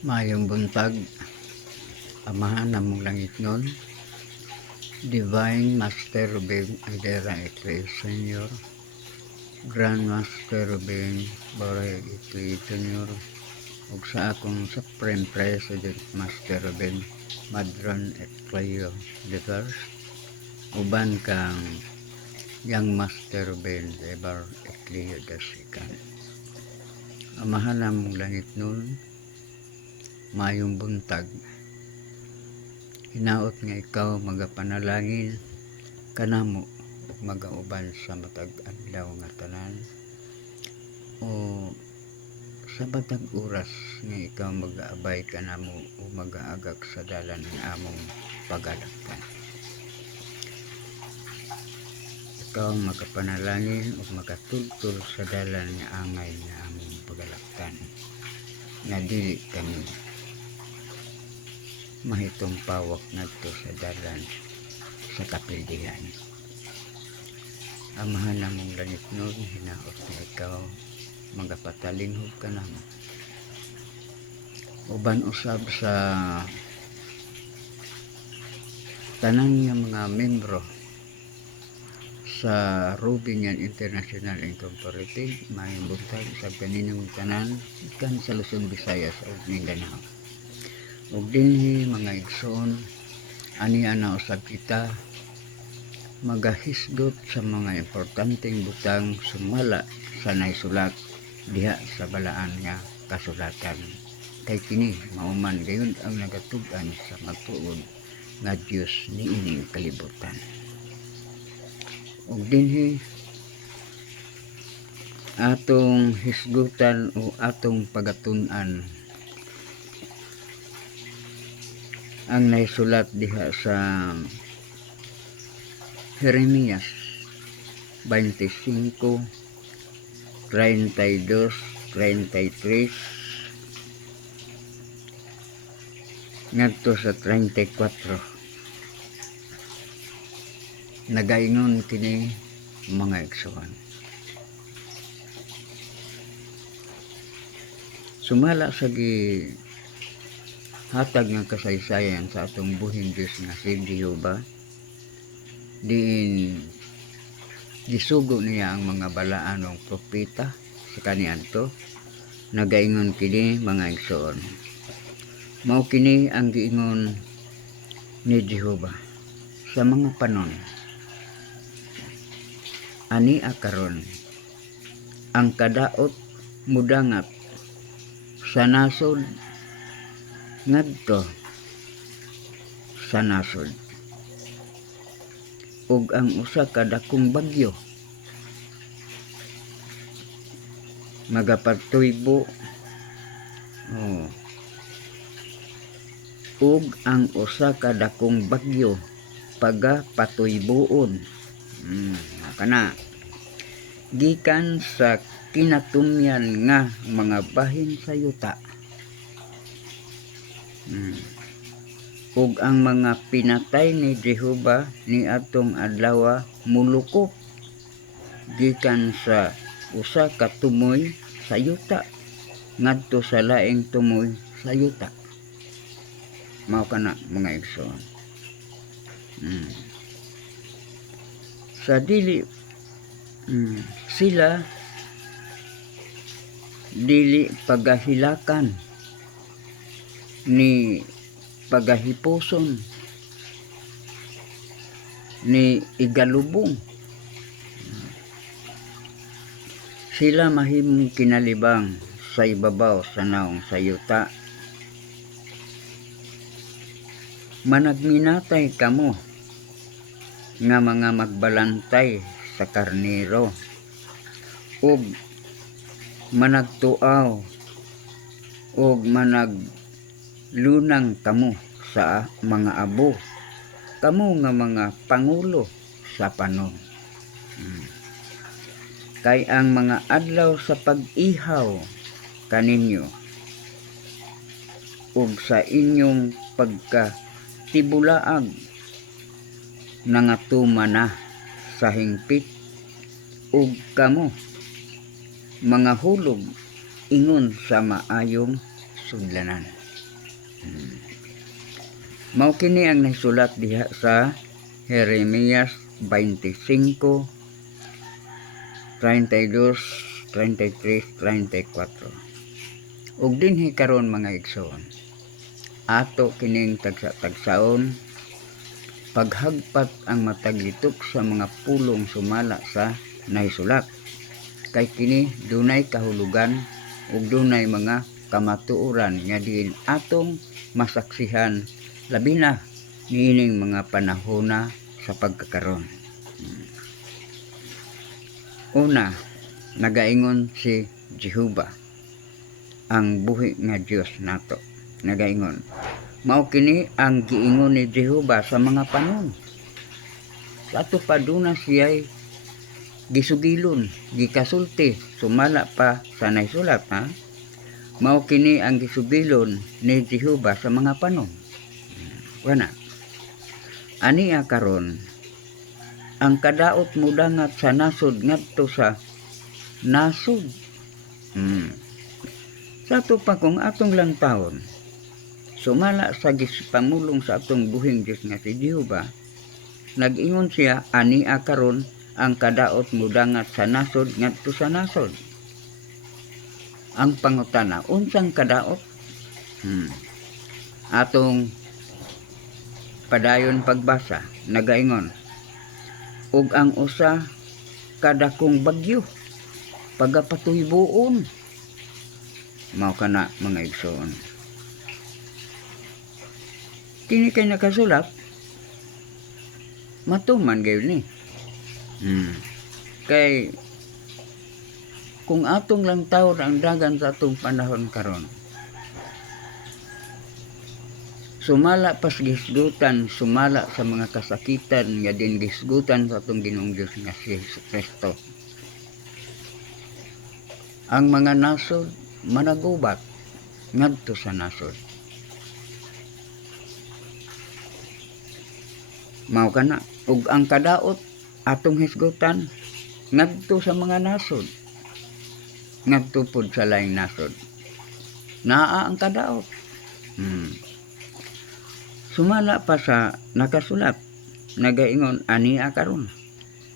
Mayong buntag, amahan na mong langit nun, Divine Master Rubin Idera Itli Senior, Grand Master Rubin Boray Itli Junior, ug sa akong Supreme President Master Rubin Madron et Cleo the First, uban kang Young Master Rubin Ebar et Cleo the Second. Amahan na mong langit nun, mayong buntag, hinaot nga ikaw magapanalangin kanamo ug magauban sa matag adlaw nga tanan, o sa matag oras nga ikaw mag-aabay kanamo o mag-aagak sa dalan ng among pagalaktan. Ikaw magapanalangin ug magatudtol sa dalan nga angay nga among pagalaktan, nga dili kami mahitong pawak ngadto sa dalan sa kapildihan. Amahan na mong langit nun, hinaot na ikaw magapatalinhog ka namo, uban usab sa tanan nga mga membro sa Rubingan International Incorporated. Mayong buntag sa kaninong tanan ikan sa Luzon, Visayas ug Mindanao. Ug dinhi mga igsoon, ani ana usab kita magahisgot sa mga importanteng butang sumala sa naisulat diha sa balaan nga kasulatan. Kay kini mauman gayon ang nagatug-an sa matuod nga Dios niining kalibutan. Ug dinhi atong hisgutan o atong pagatun-an ang naisulat diha sa Jeremias 25, 32, 33 ngadto sa 34. Nagaingon kini mga igsoon. Sumala sa hatag ng kasaysayan sa atong buhing Diyos nga si Jehova, diin gisugo niya ang mga balaan ng propeta sa kaniadto. Nagaingon kini mga igsoon. Mao kini ang giingon ni Jehova sa mga panon. Ani akaron ang kadaot mudangat sa nasod ngadto sa nasod, ug ang usa ka dakong bagyo magapatuybo ug ang usa ka dakong bagyo pagapatuyboon kana gikan sa kinatumyan nga mga bahin sa yuta, ug ang mga pinatay ni Jehova ni atong adlaw mulukop gikan sa usa ka tumoy sa yuta ngadto sa laing tumoy sa yuta. Mao kana mga igsoon. Sa dili sila dili pagahilakan ni pagahipuson ni igalubong, sila mahimong kinalibang sa ibabaw sa naong sa yuta. Managminatay kamo nga mga magbalantay sa karnero, ug managtuaw ug managlunang kamo sa mga abo, kamo nga mga pangulo sa panon. Kay ang mga adlaw sa pag-ihaw kaninyo ug sa inyong pagkatibulaag nangatuma na sa hingpit, ug kamo mga hulog ingon sa maayong sudlanan. Mao kini ang nasulat diha sa Jeremias 25, 32, 33, 34. Ug dinhi karon mga igsoon, ato kining tagsa-tagsaon paghagpat ang mataglitok sa mga pulong sumala sa naisulat. Kay kini dunay kahulugan ug dunay mga kamatuoran nga diin atong masaksihan labi na niining mga panahona sa pagkakaron. Una, nagaingon si Jehovah, ang buhi nga Dios nato. Nagaingon, mao kini ang giingon ni Jehovah sa mga panon. Sa ato paduna siya'y gisugilon, gikasulti, sumala pa sa naisulat, ha? Mao kini ang gisugilon ni Jehovah sa mga panon. Wana. Ania karon, ang kadaot mudangat sa nasod ngadto sa nasod. Sa ato pa kung atong lang taon, sumala sa gisipamulong sa atong buhing Diyos nga si Jehovah, nag-ingon siya, ania karon ang kadaot mudangat sa nasod ngadto sa nasod. Ang pangutana, unsang kadaot? Atong padayon pagbasa, nagaingon, ug ang usa kadakong bagyo pagapatuyboon. Mao kana mga igsoon. Kini kay nakasulat, matuman gayon ni. Kay kung atong lang taon ang dagan sa atong panahon karon, sumala pas gisgutan, sumala sa mga kasakitan nga din gisgutan sa atong Ginoong Dios nga si Kristo. Ang mga nasod managubat ngadto sa nasod. Mao kana, ug ang kadaot atong hisgutan ngadto sa mga nasod, ngadto pod sa laing nasod. Naa ang kadaot. Sumala pa sa nakasulat, nagaingon, ania karon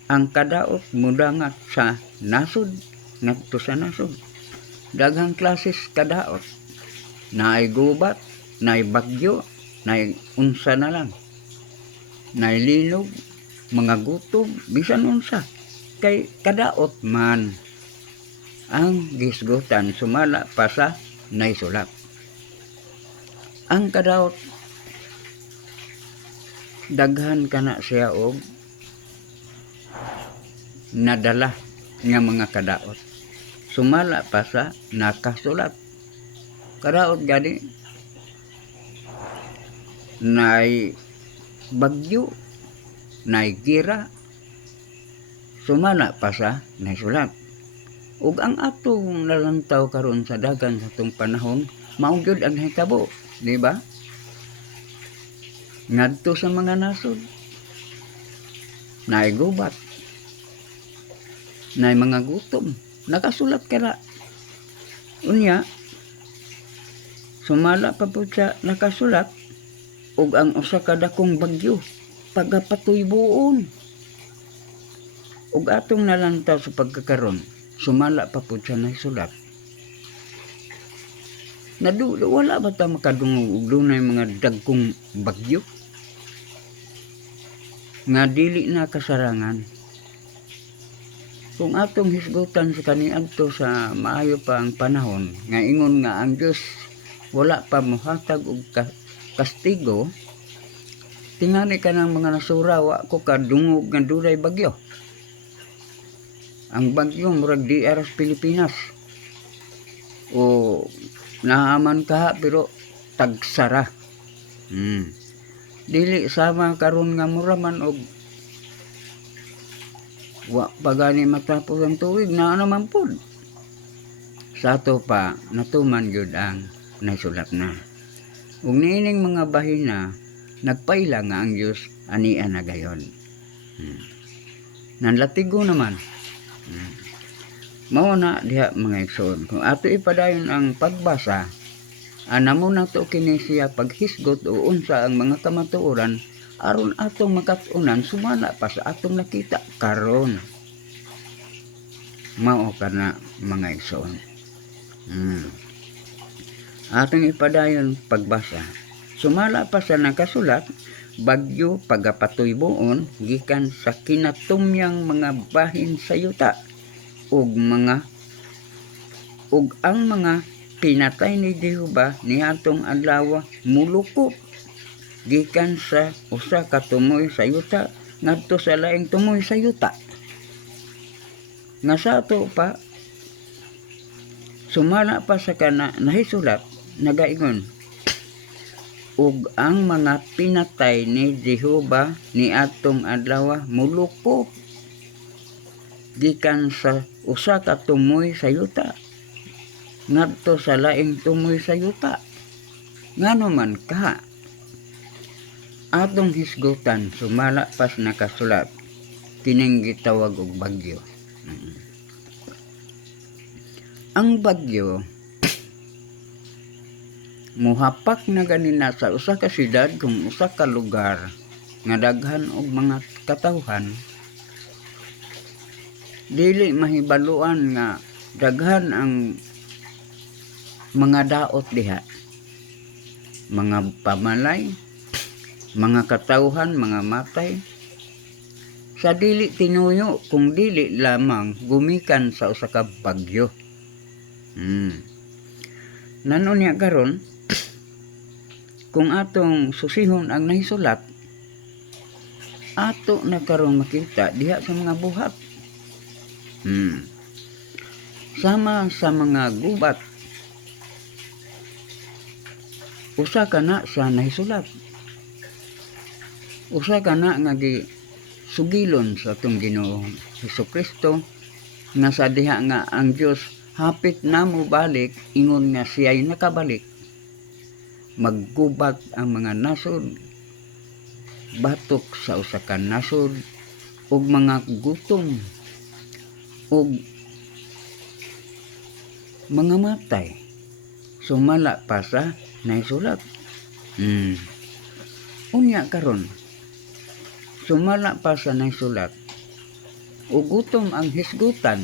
ang kadaot mudangat sa nasod ngadto sa nasod. Daghang klases kadaot, naay gubat, naay bagyo, naay unsa na lang, naay linog, mga gutom, bisan unsa, kay kadaot man ang gisgutan, sumala pa sa naisulat. Ang kadaot, daghan kana siya og nadala nga mga kadaot, sumala pa sa nakasulat. Kadaot gani, naay bagyo, naay gira, sumala pa sa naisulat. Ug ang atong nalantaw karon sa dagan sa atong panahon, mao gyud ang hitabo, di ba? Ngadto sa mga nasod, naay gubat, naay mga gutom, nakasulat kara. Unya, sumala pa po siya nakasulat, ug ang usa ka dakong bagyo pagapatuyboon. Ug atong nalantaw sa pagkakaron, sumala pa po siya naisulat. Wala ba ta makadungog og dunay mga dagkong bagyo nga dili na kasarangan? Kung atong hisgutan sa kaniadto sa maayo pa ang panahon, nga ingon nga ang Dios wala pa mohatag og kastigo, tingani ka ng mga nasura, wa ko kadungog nga dunay bagyo. Ang bagyo murag di aras Pilipinas, o naaman ka pero tagsara. Dili sama karon nga muraman og wa pagani matapos ang tuig na naman pod. Sa ato pa natuman gyud ang naisulat na. Ug niining mga bahina nagpaila nga ang Dios ania na gayon. Nanlatigo naman. Mao na diha mga igsoon. Kung ato ipadayon ang pagbasa Anamo na to kini siya paghisgot o unsa ang mga kamatuoran aron atong makatunan sumala pa sa atong nakita karon. Mao kana mga igsoon. Atong ipadayon pagbasa. Sumala pa sa nakasulat, bagyo pagapatuyboon gikan sa kinatumyang mga bahin sa yuta ug ang mga pinatay ni Jehova niadtong adlaw mulukop gikan sa usa ka tumoy sa yuta ngadto sa laing tumoy sa yuta. Nga sa ato pa sumala pa sa kana nahisulat nagaingon ug ang mga pinatay ni Jehova niadtong adlaw mulukop gikan sa usa ka tumoy sa yuta ngadto sa laing tumoy sa yuta. Ngano man ka atong hisgutan sumala pas nakasulat kining gitawag og bagyo. Ang bagyo muhapak na ganina sa usa ka syudad kung usa ka lugar nga daghan og mga katawhan, dili mahibaluan nga daghan ang mga daot diha, mga pamalay, mga katawhan, mga matay sa dili tinuyo kung dili lamang gumikan sa usa ka bagyo. Nano niya karon kung atong susihon ang nahisulat, ato na karon makita diha sa mga buhat. Sama sa mga gubat, usa ka na sa nahisulat. Usa ka na nga sugilon sa atong Ginoo Hesukristo nga sa diha nga ang Dios hapit na mo balik ingon nga siya'y nakabalik. Maggubat ang mga nasod, batok sa usa ka nasod, ug mga gutom, ug mga matay. Sumala pa sa naisulat. Unya karon, sumala pa sa naisulat, ug gutom ang hisgutan,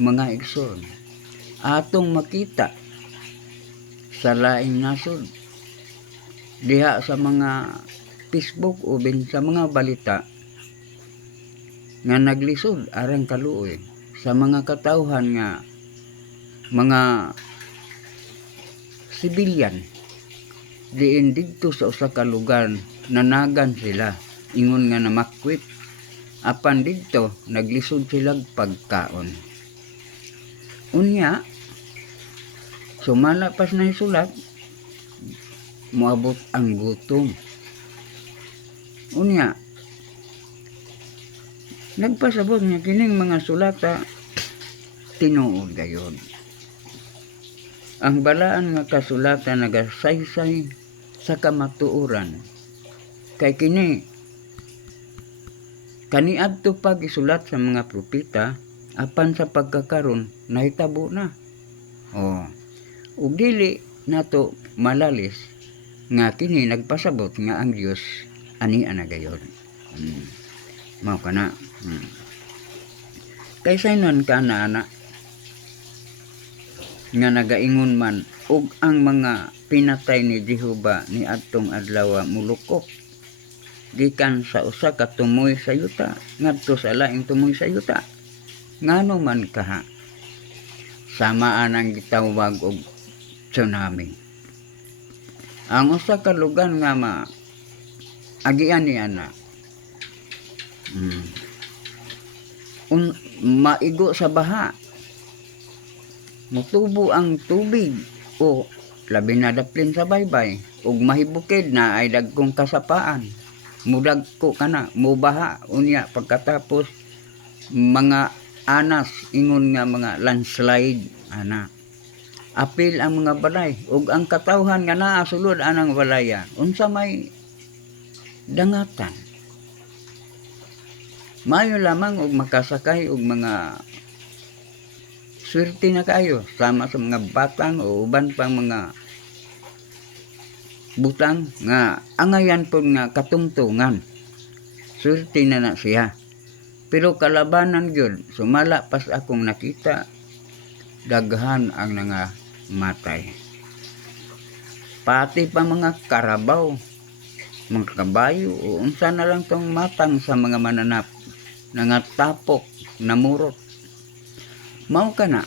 mga igsoon, atong makita sa laing nasod. Diha sa mga Facebook o sa mga balita nga naglisod arang kaluoy sa mga katawhan nga mga sibilyan diin didto sa usa ka lugar nanagan sila ingon nga namakwit apan didto naglisod sila pagkaon. Unya sumala pas na isulat moabot ang gutom. Unya nagpasabot nga kining mga sulata tinuod gayon. Ang balaan nga kasulata nagasaysay sa kamatuoran kay kaniadto pa gisulat sa mga propeta apan sa pagkakaron nahitabo na. Ug dili nato malalis nga kini nagpasabot nga ang Dios ani ana gayon. Mao kana. Kay saynon kana ana nga nagaingon man ug ang mga pinatay ni Jehova ni adtong adlaw mulukop gikan sa usa ka tumoy sa yuta ngadto sa laing tumoy sa yuta. Ngano man kaha samaan ang gitawag og tsunami. Ang usa ka lugar nga agian ni ana maigo sa baha, mutubo ang tubig o labi na daplin sa baybay ug mahibukid na ay dagkong kasapaan, mudagko kana mubaha unya pagkatapos mga anas ingon nga mga landslide ana. Apil ang mga balay ug ang katawhan nga naa sulod anang balaya unsa may dangatan. Mayo lamang og makasakay og mga swerte na kayo sama sa mga batang o uban pang mga butang nga angayan po nga katungtungan. Sulti na siya. Pero kalabanan yun, sumala pas akong nakita, daghan ang nga matay. Pati pa mga karabaw, mga kabayo, o unsa na lang tong matang sa mga mananap, nga tapok, namurot. Mao ka na.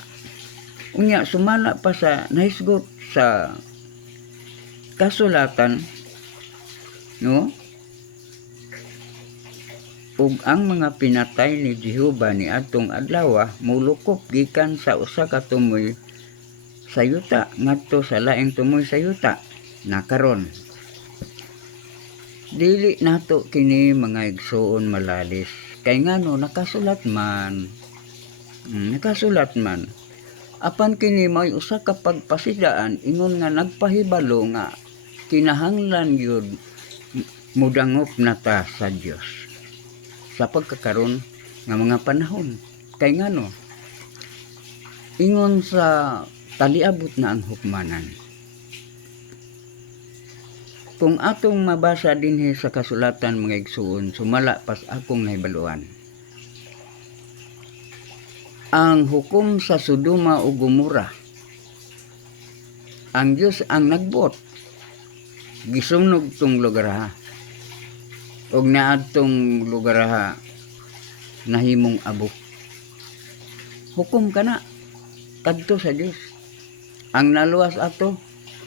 Unya, sumala pa sa nahisgot sa kasulatan, no? Ug ang mga pinatay ni Jehova ni atong adlaw mulukop gikan sa usa ka tumoy sa yuta ngadto sa laing tumoy sa yuta. Nakaron dili nato kini mga igsoon malalis kay ngano nakasulat man apan kini may usa ka pagpasidaan ingon nga nagpahibalo nga kinahanglan yun mudangop na ta sa Dios sa pagkakaroon nga mga panahon. Kay ngano ingon sa taliabot na ang hukmanan. Kung atong mabasa dinhi sa kasulatan mga igsuon, sumala pas akong nahibaluan. Ang hukom sa Sodoma ug Gomora, ang Dios ang nagbot gisunog tong lugar ha. Og naadtong lugar ha nahimong abok. Hukom kana kadto sa Dios. Ang naluwas ato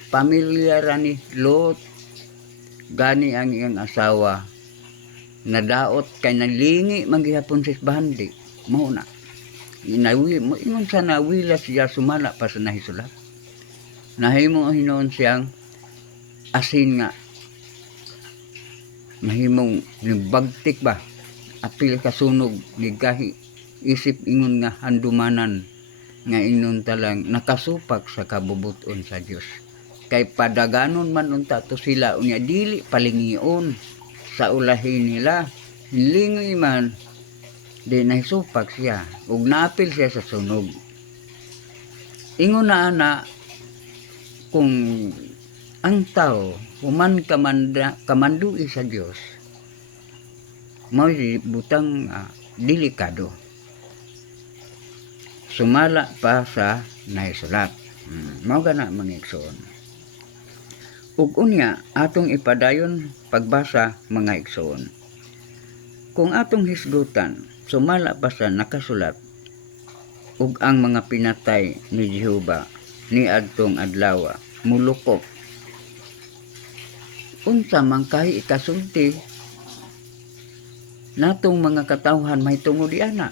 pamilya ra ni Lot, gani ang iyang asawa nadaot kay nalingi manggihapon sa bahandi. Mao na inawi mo ingon sa nawila siya sumala pa sa nahisulat. Nahimo hinuon siyang asin nga mahimong nibagtik ba apil kasunog nigahi isip ingon nga handumanan nga inon talang nakasupak sa kabubuton sa Dios kay padaganon man unta to sila unya dili palingion sa ulahin nila lingoy man di nahisupak siya ug naapil siya sa sunog. Ingon na ana kung ang tao human kamandui sa Dios mao butang delikado. Sumala pa sa naisulat. Mao gana mga igsoon. Ug unya atong ipadayon pagbasa mga igsoon. Kung atong hisgutan sumala pa sa nakasulat ug ang mga pinatay ni Jehova ni adtong adlaw mulukop unsa man kay ikasulti natong mga katawhan may tungod ana.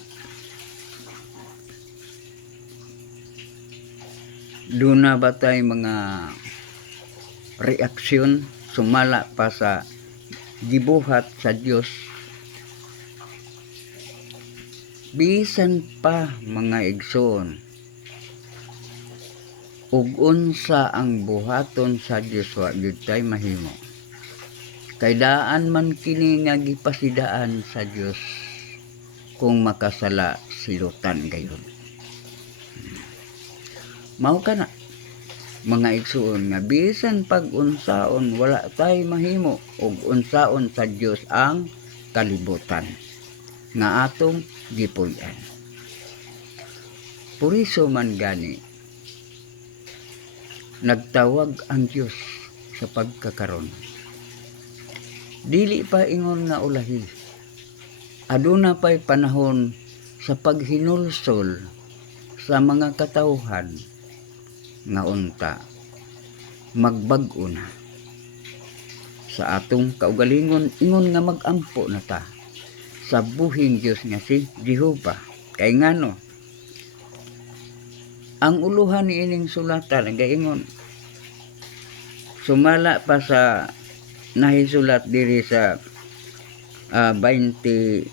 Duna ba tay mga reaksyon sumala pa sa gibuhat sa Dios bisan pa mga igsoon ug unsa ang buhaton sa Dios wa gyud tay mahimo. Kay daan man kini nga gipasidaan sa Dios kung makasala silutan gayon. Mao kana mga igsuon nga bisan pag unsaon wala tay mahimo ug unsaon sa Dios ang kalibutan nga atong gipuy-an. Puriso man gani nagtawag ang Dios sa pagkakaron. Dili pa ingon nga ulahi. Aduna pa'y panahon sa paghinulsol sa mga katawhan nga unta magbag-o na. Sa atong kaugalingon ingon nga magampo na ta sa buhing Dios nga si Jehova. Kay ngano ang uluhan ni ining sulatan gaingon sumala pa sa nahisulat diri sa 20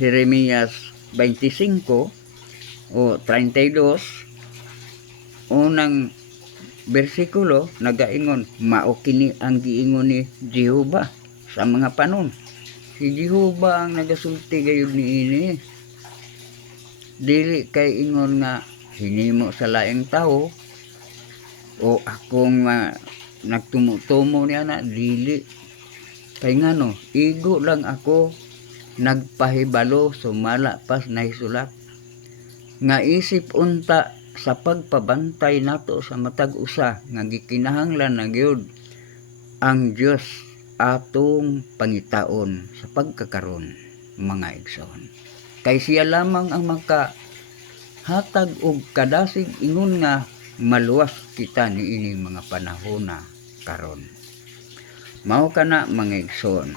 Jeremias 25 o 32 unang bersikulo nagaingon mao kini ang giingon ni Jehova sa mga panon. Si Jehova ang nagasulti gayud niini. Dili kay ingon nga hinimo sa laing tao o akong nagtumo-tumo niya na dili. Kay ngano, igo lang ako nagpahibalo sumala pas naisulat. Nga isip unta sa pagpabantay nato sa matag usa nga gikinahanglan na gyud ang Dios atong pangitaon sa pagkakaron, mga igsoon. Kay siya lamang ang hatag og kadasig ingon nga maluwas kita niining mga panahona karon. Mao kana mga igsoon.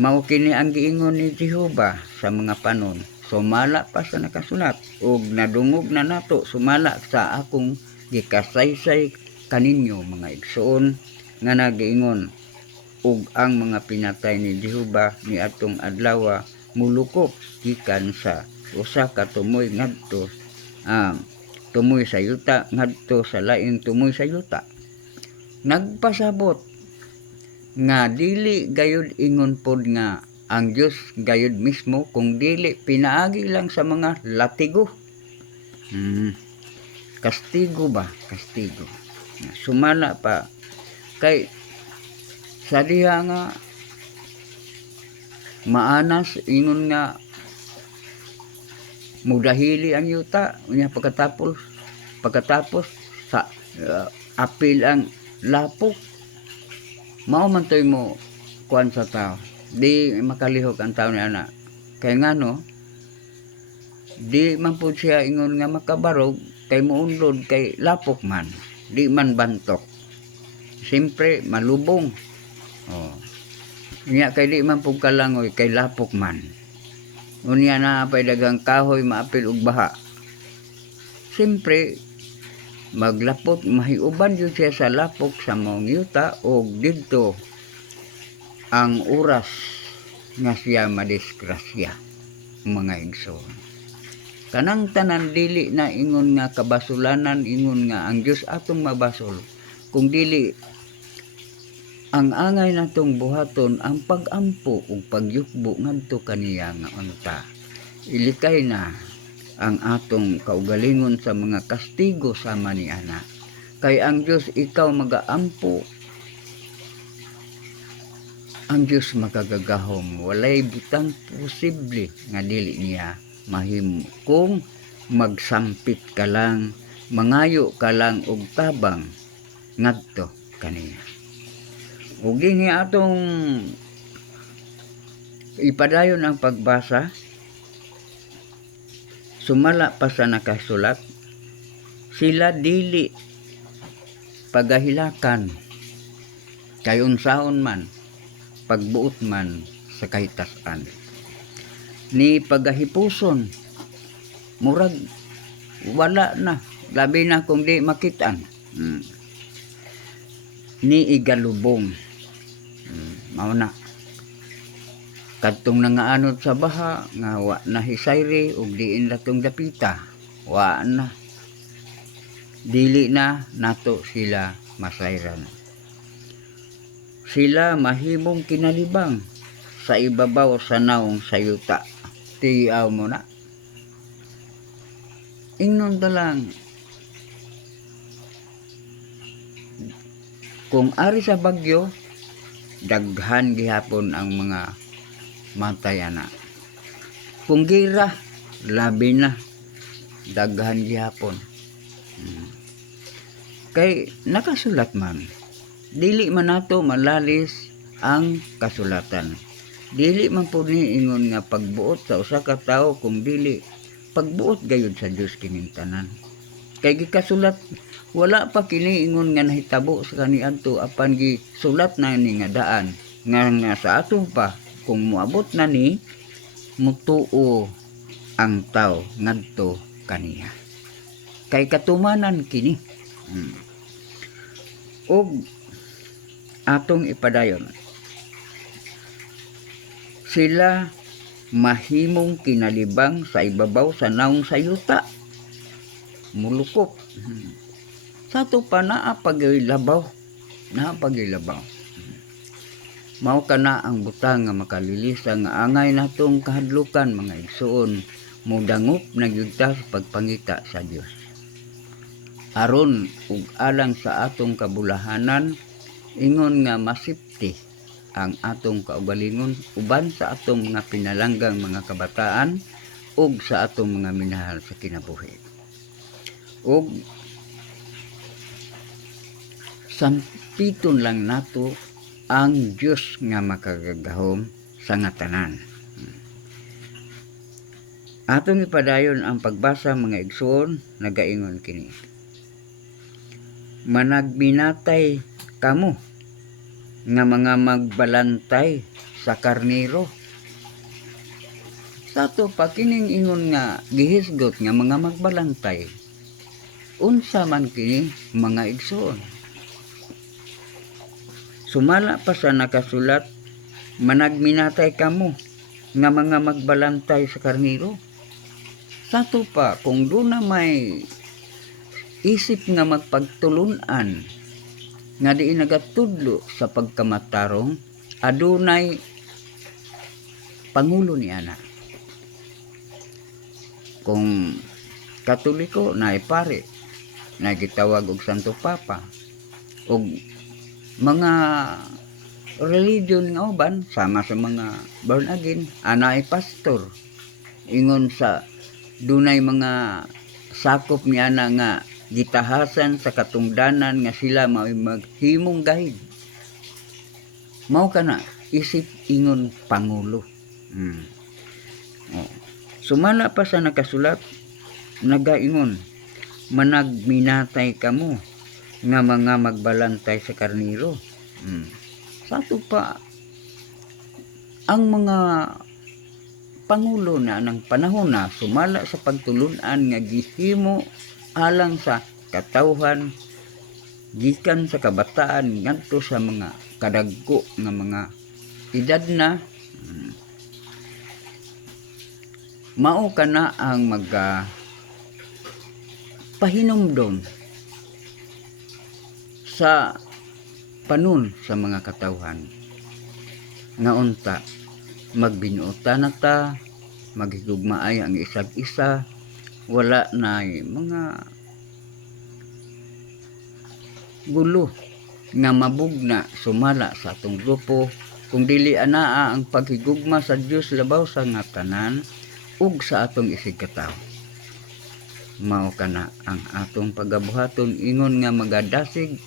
Mao kini ang giingon ni Jehova sa mga panon. Sumala pa sa nakasulat ug nadungog na nato sumala sa akong gikasaysay kaninyo, mga igsoon, nga nagiingon ug ang mga pinatay ni Jehova ni atong adlaw mulukop gikan sa usa ka tumoy ngadto tumoy sa yuta ngadto sa laing tumoy sa yuta. Nagpasabot nga dili gayud ingon pod nga ang Dios gayud mismo kung dili pinaagi lang sa mga latigo. Kastigo ba? Kastigo. Sumala pa kay sa diha nga maanas ingon nga mudahili ang yuta unya pagkatapos sa apil ang lapok. Mao man toy mo kuan sa tao, di makalihok ang tao ni ana. Kay ngano di man pud siya ingon nga makabarog kay muundod kay lapok man, di man bantok. Siyempre malubong. Unya kay di man pud kalangoy kay lapok man. Unya na pay dagang kahoy maapil og baha. Siyempre maglapot mahiuban yun siya sa lapok sa maong yuta o dito ang oras nga siya madisgrasya, mga igsoon. Kanang tanan dili na ingon nga kabasulanan, ingon nga ang Dios atong mabasol, kung dili ang angay natong buhaton ang pagampo ug pagyukbo ngadto kaniya nga unta. Ilikay na ang atong kaugalingon sa mga kastigo sama ni ana. Kay ang Dios ikaw magaampo, ang Dios makagagahom, walay butang posible nga dili niya mahimo kung magsampit ka lang, mangayo ka lang og tabang ngadto kaniya. Ug dinhi atong ipadayon ang pagbasa. Sumala pa sa nakasulat, sila dili pagahilakan kay unsaon man pagbuot man sa kahitasan, ni pagahipuson murag wala na, labi na kung di makitaan, ni igalubong. Mao na kadtong nangaanod sa baha nga wa na hisayri ug diin latong dapita, wa na, dili na nato sila masayran. Sila mahimong kinalibang sa ibabaw sa naong sayuta. Tiyaw mo na, ingnon ta lang kung ari sa bagyo daghan gihapon ang mga matay ana. Kung gira labi na daghan gihapon. Kay nakasulat man, dili man nato malalis ang kasulatan. Dili man pud ni ingon nga pagbuot sa usa ka tawo kung dili pagbuot gayud sa Dios kining tanan. Kay gikasulat wala pa kini ingon nga nahitabo sa kaniadto apan gisulat na ni nga daan nga sa ato pa kung moabot na ni mutuo ang tawo ngadto kaniya. Kay katumanan kini. Og atong ipadayon, sila mahimong kinalibang sa ibabaw sa naong sayuta, mulukop. Sa to pa naapagilabaw. Mao kana ang butang nga makalilisa nga angay natong kahadlukan, mga igsoon, mudangop na gyud ta sa pagpangita sa Dios. aron ug alang sa atong kabulahanan, ingon nga masipti ang atong kaugalingon uban sa atong mga pinalanggang mga kabataan ug sa atong mga minahal sa kinabuhi. Ug sampiton lang nato ang Dios nga makagagahom sa nga tanan. Atong ipadayon ang pagbasa mga igsoon, nagaingon kini. Managminatay kamo nga mga magbalantay sa karnero. Sa to pa kining ingon nga gihisgot nga mga magbalantay. Unsa man kini mga igsoon. Sumala pa sa nakasulat, managminatay kamo nga mga magbalantay sa karnero. Sa to pa kung doon na may isip nga magpagtulunan nga di nagatudlo sa pagkamatarong, adunay pangulo ni ana. Kung Katoliko na pare na gitawag og Santo Papa, og mga religion nga uban sama sa mga born again, ana ay pastor. Ingon sa dunay mga sakop ni ana nga gitahasan sa katungdanan nga sila maghimong gahid. Mao kana isip ingon pangulo. Sumala pa sa nakasulat, nagaingon, managminatay kamo nga mga magbalantay sa karnero. Sa ato pa ang mga pangulo na ng panahon na sumala sa pagtulunan nga gihimo alang sa katawhan gikan sa kabataan ngadto sa mga kadagko nga mga edad na, mao kana ang pahinumdom sa panon sa mga katawhan nga unta magbinuota na ta, maghigugmaay ang isag isa, wala na mga gulo nga mabugna sumala sa atong grupo, kung dili anaa ang paghigugma sa Dios labaw sa nga tanan ug sa atong isig katawo. Mao kana ang atong pagabuhaton, ingon nga magadasig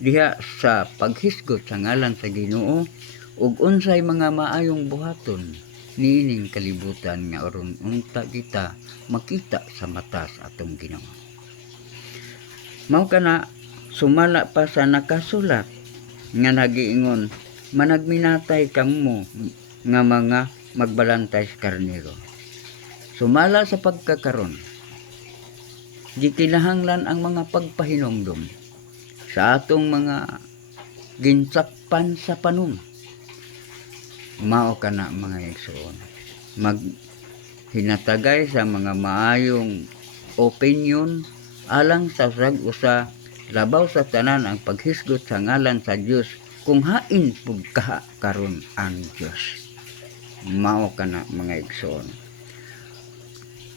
diha sa paghisgot sa ngalan sa Ginoo ug unsay mga maayong buhaton niining kalibutan nga aron unta kita makita sa mata sa atong Ginoo. Mao kana sumala pa sa nakasulat nga nagiingon, managminatay kamo nga mga magbalantay sa karnero. Sumala sa pagkakaron, gikinahanglan ang mga pagpahinumdom sa atong mga ginsakpan sa panon. Mao kana mga igsoon, maghinatagay sa mga maayong opinion alang sa rag-usa labaw sa tanan ang paghisgot sa ngalan sa Dios kung hain pud kaha karon ang Dios. Mao kana mga igsoon.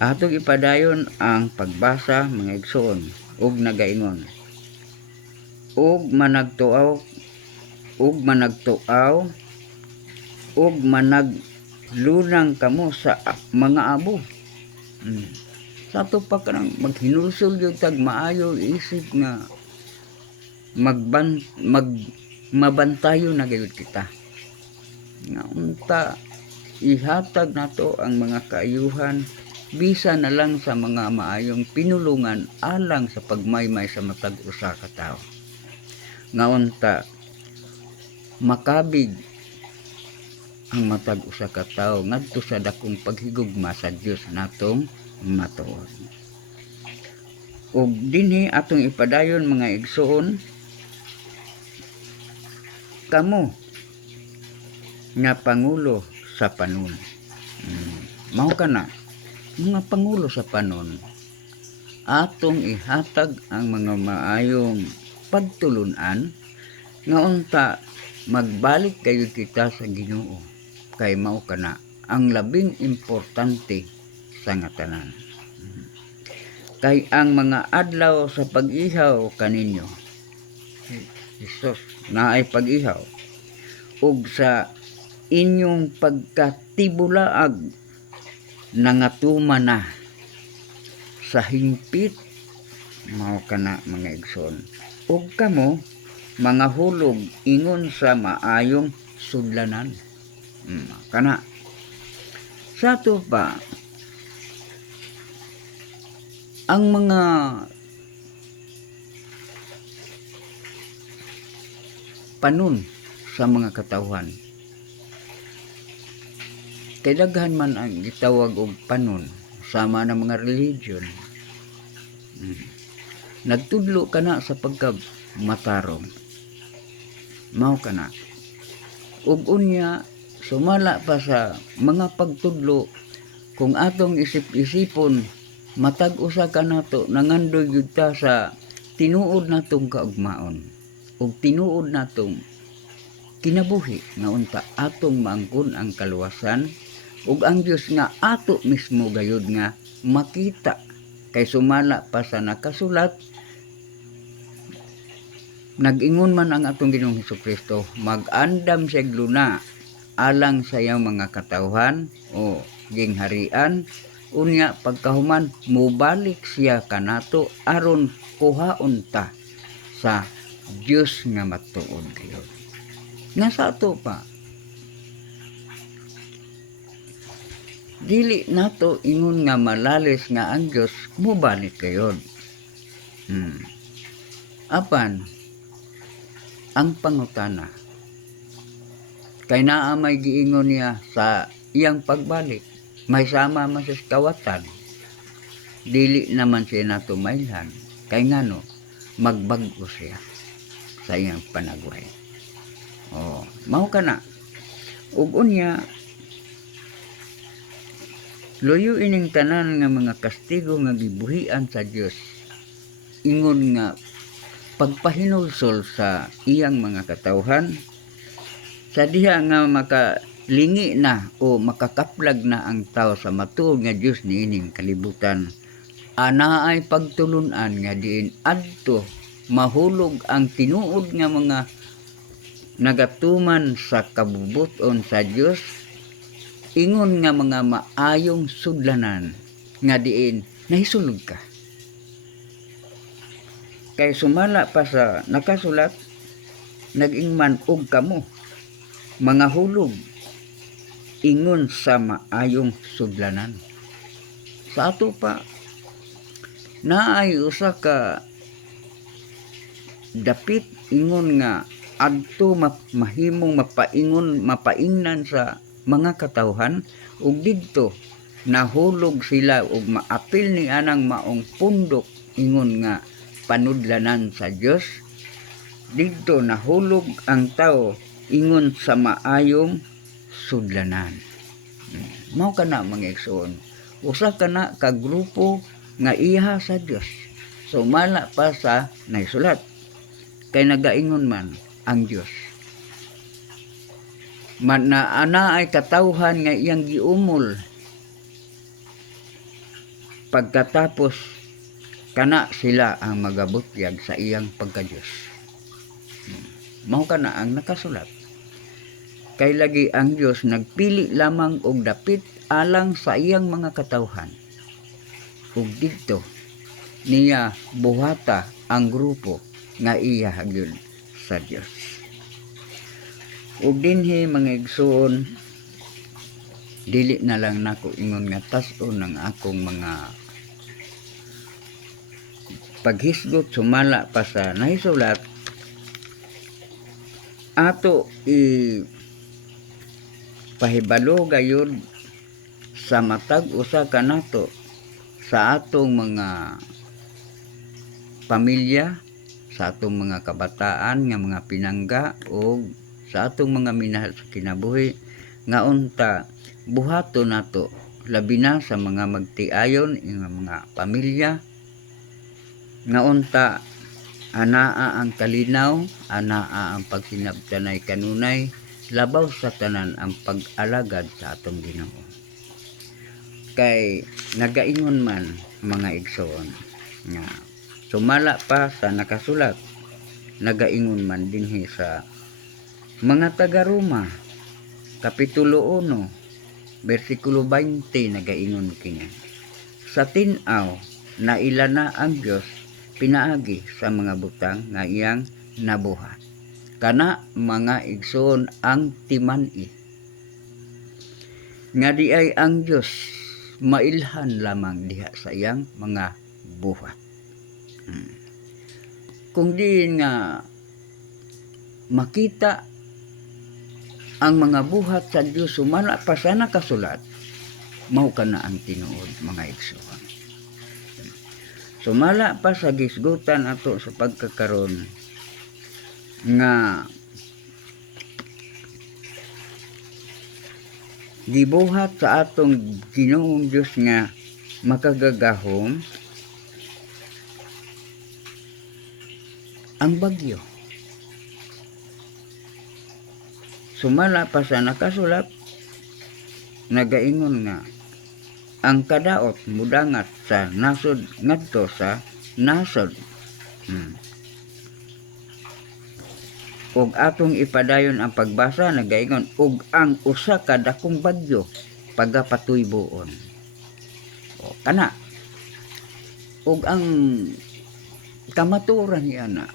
Atong ipadayon ang pagbasa mga igsoon ug nagaingon, ug managtuaw ug managlunang kamo sa mga abo. Sa ato pa kanang maghinulsol yung tag maayo isip nga mabantayo na gayud kita. Nga unta ihatag nato ang mga kaayuhan bisa na lang sa mga maayong pinulungan alang sa pagmaymay sa matag usa ka tawo. Nga unta makabig ang matag usa ka tawo ngadto sa dakong paghigugma sa Dios natong matuod. Ug dinhi atong ipadayon mga igsoon, kamo nga pangulo sa panon. Mao kana mga pangulo sa panon, atong ihatag ang mga maayong pagtulunan nga unta magbalik kayo kita sa Ginoo, kay mao kana ang labing importante sa nga tanan. kay ang mga adlaw sa pag-ihaw kaninyo Hesus na ay pag-ihaw ug sa inyong pagkatibulaag nangatuma na sa hingpit mao kana mga igsoon ug kamo mga hulog ingon sa maayong sudlanan kana sa to pa ang mga panon sa mga katawhan kay daghan man ang gitawag og panon sama ng mga religion. Nagtudlo kana sa pagkamatarong mao kana ug unya sumala pa sa mga pagtudlo kung atong isip-isipon matag usa ka nato nangandoy gyud ta sa tinuod natong kaugmaon ug tinuod natong kinabuhi nga unta atong maangkon ang kaluwasan ug ang Dios nga ato mismo gayud nga makita kay sumala pa sa nakasulat nag-ingon man ang atong Ginoong Hesukristo mag-andam siya luna alang sa iyang mga katawhan o gingharian unya pagkahuman mobalik siya kanato aron kuhaon ta sa Dios nga matuod gyud. Nasa ato pa dili nato ingon nga malalis nga ang Dios mobalik kayod. Apan ang pangutana kay naa may giingon niya sa iyang pagbalik may sama man sa kawatan dili naman siya nato mailhan kay ngano magbag-o siya sa iyang panagway. Mao kana ug unya luyo ining tanan nga mga kastigo nga gibuhian sa Dios ingon nga pagpahinulsol sa iyang mga katawhan sa diha nga makalingi na o makakaplag na ang tao sa matuod nga Dios niining kalibutan anaay pagtulunan nga diin adto mahulog ang tinuod nga mga nagatuman sa kabubuton sa Dios ingon nga mga maayong sudlanan nga diin nahisulog ka kay sumala pa sa nakasulat nag-ingman og kamo mga hulog ingon sa maayong sudlanan. Sa ato pa naay usa ka dapit ingon nga adto mahimong mapaingnan sa mga katawhan ug didto nahulog sila ug maapil ni anang maong pundok ingon nga panudlanan sa Dios didto nahulog ang tao ingon sa maayong sudlanan. Mao kana mga igsoon usa kana ka grupo nga iha sa Dios sumala pa sa naisulat kay nagaingon man ang Dios man na ana ay katawhan nga iyang giumol pagkatapos kana sila ang magabutyag sa iyang pagka-Dios. Mao kana ang nakasulat kay lagi ang Dios nagpili lamang og dapit alang sa iyang mga katawhan ug didto niya buhata ang grupo nga iya gyud sa Dios. Ug dinhi mga igsoon dili na lang nako ingon nga tas-on ang akong mga paghisgot sumala pa sa nahisulat ato pahibalo gayud sa matag usa ka nato sa atong mga pamilya sa atong mga kabataan nga mga pinangga o sa atong mga minahal sa kinabuhi nga unta buhato nato labi na sa mga magtiayon nga mga pamilya nga unta anaa ang kalinaw anaa ang pagsinabtanay kanunay labaw sa tanan ang pag-alagad sa atong Ginoo kay nagaingon man mga igsoon nga sumala pa sa nakasulat nagaingon man dinhi sa mga taga Roma kapitulo 1 bersikulo 20 nagaingon kini sa tin-aw na ilana ang Dios pinaagi sa mga butang nga iyang nabuhat kana mga igsoon ang timan-i nga di ay ang Dios mailhan lamang diha sa iyang mga buhat. Kung di nga makita ang mga buhat sa Dios sumala pa sa nakasulat, mao kana ang tinuod mga igsoon. Sumala pa sa gisgutan ato sa pagkakaron nga gibuhat sa atong Ginoong Dios nga makagagahom ang bagyo. Sumala pa sa nakasulat nagaingon nga ang kadaot mudangat sa nasod ngadto sa nasod. Ug atong ipadayon ang pagbasa nagaingon ug ang usa ka dakong bagyo pagapatuyboon. O kana. Ug ang kamatuoran niya na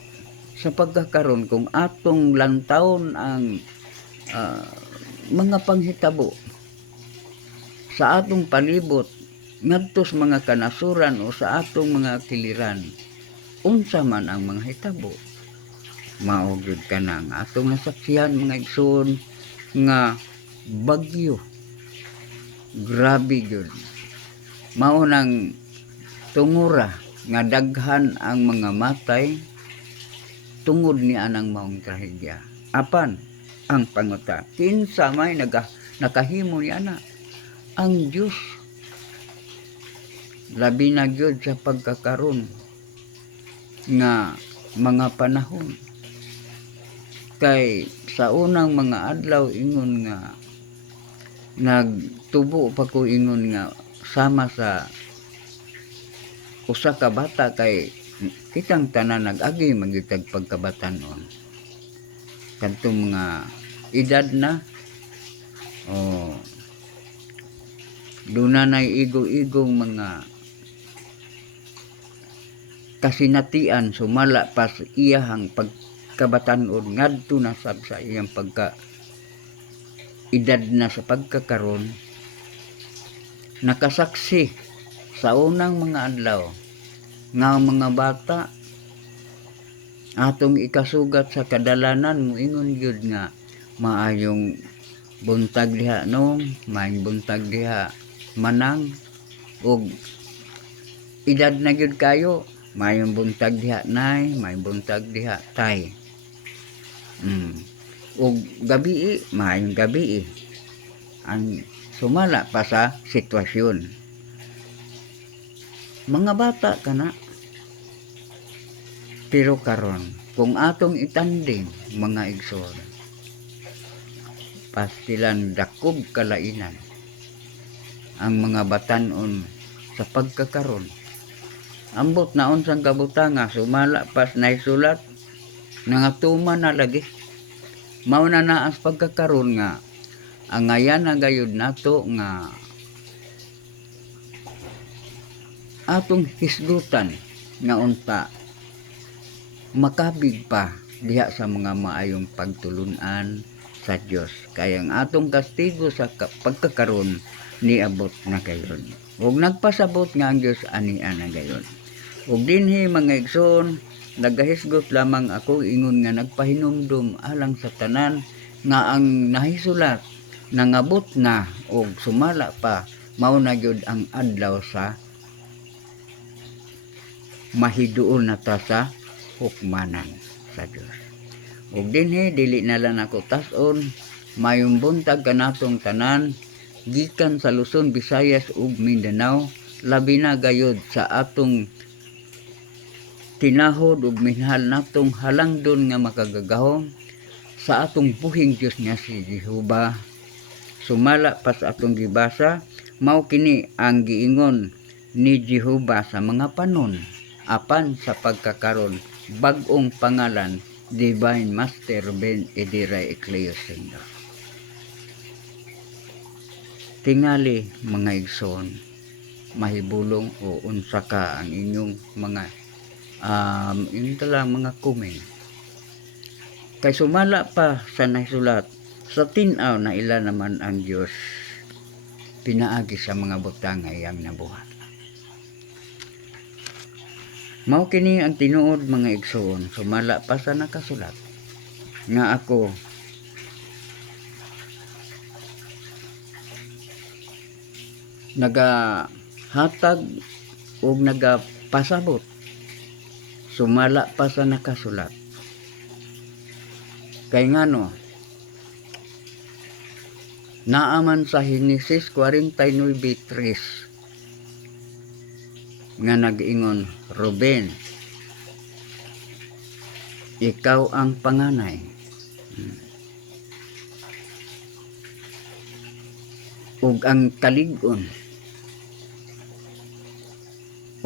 sa pagkakaron kung atong lantawon ang mga panghitabo sa atong palibot ngadto sa mga kanasuran o sa atong mga kiliran unsa man ang mga hitabo mao gyud kana nga atong nasaksihan mga igsoon nga bagyo grabe gyud mao nang tungura nga daghan ang mga matay tungod ni anang maong trahedya apan ang panguta kinsa may nakahimo ni ana ang Dios labi na gyud sa pagkakaron nga mga panahon kay sa unang mga adlaw ingon nga nagtubo pa ko ingon nga sama sa usa ka bata kay kitang tanan nag-agi magitag pagkabatanon kadtong mga edad na o dunay igo-igong mga kasinatian sumala pas iyahang pagkabatanon ngadto na sab sa iyang pagka edad na sa pagkakaron nakasaksi sa unang mga adlaw nga mga bata atong ikasugat sa kadalanan moingon gyud nga maayong buntag diha nung maayong buntag diha manang ug edad na gyud kayo maayong buntag diha nay maayong buntag diha tay ug gabi maayong gabi ang sumala pa sa sitwasyon mga bata kana pero karon kung atong itanding mga igsoon pastilan dakob kalainan ang mga batan-on sa pagkakaron ambot naon sang kabutanga sumala pas naisulat nangatuman na lagi mao na naas pagkakaron nga ang ngayan na gayud nato nga atong hisgutan nga unta makabig pa diha sa mga maayong pagtulunan sa Dios kay ang atong kastigo sa pagkakaron niabot na gayon ug nagpasabot nga ang Dios ani ana gayon ug dinhi mga igsoon nagahisgot lamang ako ingon nga nagpahinumdum alang sa tanan nga ang nahisulat nangabot na ug sumala pa mao na gyud ang adlaw sa mahiduol na ta sa hukmanan sa Dios ug dinhi dili na lang ako tas-on mayong buntag kanatong tanan gikan sa Luzon, Visayas ug Mindanao labi na gayud sa atong tinahod ug minahal natong halangdon nga makagagahom sa atong buhing Dios nga si Jehova sumala pa sa atong gibasa mao kini ang giingon ni Jehova sa mga panon apan sa pagkakaron bag-ong pangalan Divine Master Ben Ediray Ecleo Senior. Tingali mga igsoon, mahibulong o unsa ka ang inyong mga yun talang mga comment. Kay sumala pa sa nasulat sa tinaw na ila naman ang Diyos pinaagi sa mga butang nga iyang nabuhat. Mao kini ang tinuod mga igsoon, sumala pa sa nakasulat nga ako nagahatag o nagapasabot, sumala pa sa nakasulat. Kay ngano naaman sa Henesis 49:3 nga nag-ingon, Ruben, ikaw ang panganay. Ug ang kalig-on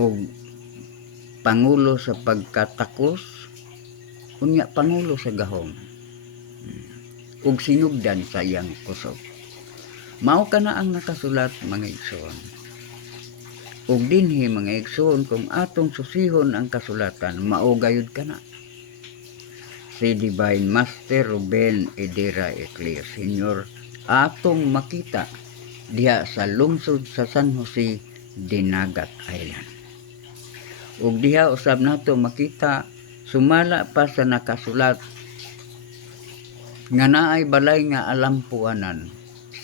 ug pangulo sa pagkatakos unya pangulo sa gahom ug sinugdan sa iyang kusog. Mao kana ang nakasulat mga igsoon. Ug dinhi mga igsoon, kung atong susihon ang kasulatan, mao gayud kana si Divine Master Ruben Edera Ecleo Senior atong makita diha sa lungsod sa San Jose, Dinagat Island. Ug diha usab nato makita sumala pa sa nakasulat nga naay balay nga alampuanan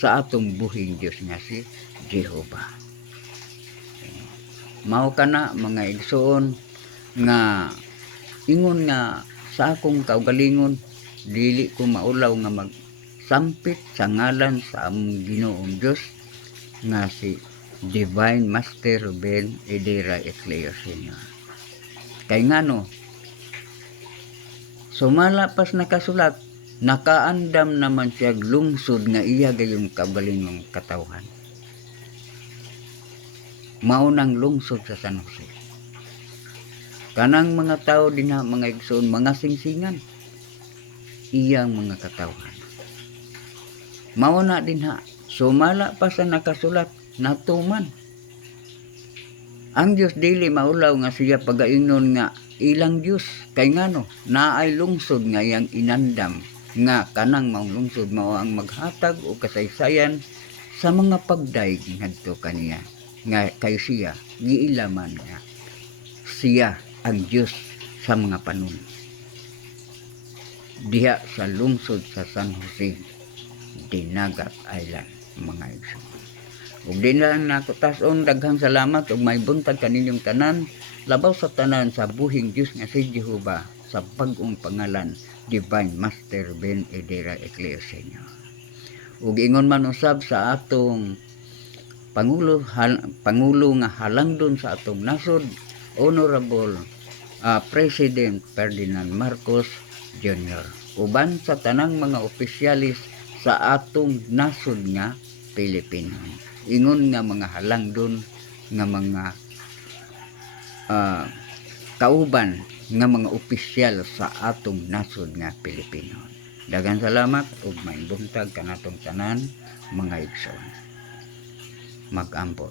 sa atong buhing Dios nga si Jehova. Mao kana mga igsoon nga ingon nga sa akong kaugalingon dili ko maulaw nga magsampit sa ngalan sa among Ginoong Dios nga si Divine Master Ruben Edera Ecleo Senior. Kay ngano sumala pas nakasulat, nakaandam naman siya lungsod nga iya gayong kaugalingong katawhan. Maunang lungsod sa San Jose. Kanang mga tao din ha, mga igsoon, mga singsingan, iyang mga katawhan. Mauna din ha, sumala pa sa nakasulat, natuman. Ang Diyos dili maulaw nga siya pagaingnon nga ilang Diyos. Kay ngano, naay lungsod nga iyang inandam nga kanang maong lungsod mao ang maghatag o kasaysayan sa mga pagdaig ngadto kaniya. Nga kay siya giilaman nga siya ang Diyos sa mga panon diha sa lungsod sa San Jose, Dinagat Island mga igsoon. Ug din lang nakutason, daghang salamat ug may buntag kaninyong tanan labaw sa tanan sa buhing Diyos nga si Jehova sa bag-ong pangalan Divine Master Ben Edera Ecleo Senior. Ug ingon man usab sa atong Pangulo nga halangdon sa atong nasod, Honorable President Ferdinand Marcos Jr. uban sa tanang mga opisyalis sa atong nasod nga Pilipino. Ingon nga mga halangdon nga mga kauban nga mga opisyal sa atong nasod nga Pilipino. Daghang salamat ug may buntag kanatong tanan mga igsoon. Mag-ambot.